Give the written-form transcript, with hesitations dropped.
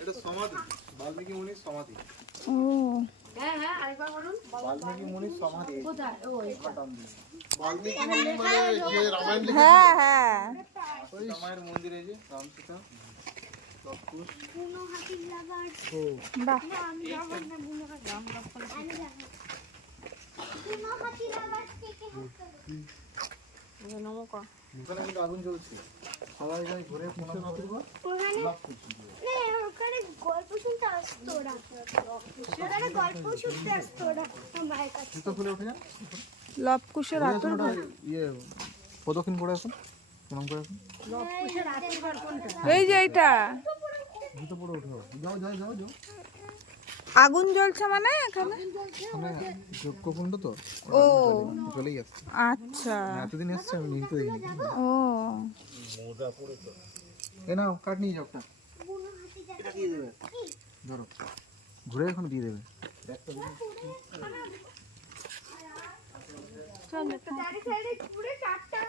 এটা সমাধি, বাল্মীকি মুনির সমাধি। ও হ্যাঁ হ্যাঁ আরেকবার বলুন। বাল্মীকি মুনির সমাধি। কোথায়? ও এটা। বাল্মীকি মুনি মানে যে রামায়ণ লিখেছে, হ্যাঁ হ্যাঁ ওই রামায়ণ মন্দিরে যে রামসীতা লবকুশ। বাহ নমকা ওখানে কিন্তু আগুন জ্বলছে, সবাই যাই ঘুরে প্রণাম করবো। ওখানে গল্প শুনতে আসতো ওরা, ওখানে গল্প শুনতে আসতো ওরা মায়ের কাছে। জুতো খুলে উঠে যান, লবকুশের আতর ঘর। ইয়ে প্রদক্ষিণ করে আসুন, প্রণাম করে আসুন। লবকুশের আতুর ঘর কোনটা? এই যে এইটা জুতো পরে উঠে যাও, যাও যাও যাও। আগুন জ্বলছে মানে এখানে। মানে যজ্ঞকুণ্ড তো, ও চলেই আসছে। আচ্ছা এতদিন এসছে আমি নিতে দেখিনি। ও এ নাও কাঠ নিয়ে যাও, একটা এটা দিয়ে দেবে, ধরো ঘুরে এখন দিয়ে দেবে। সাইডে পুরো 4টা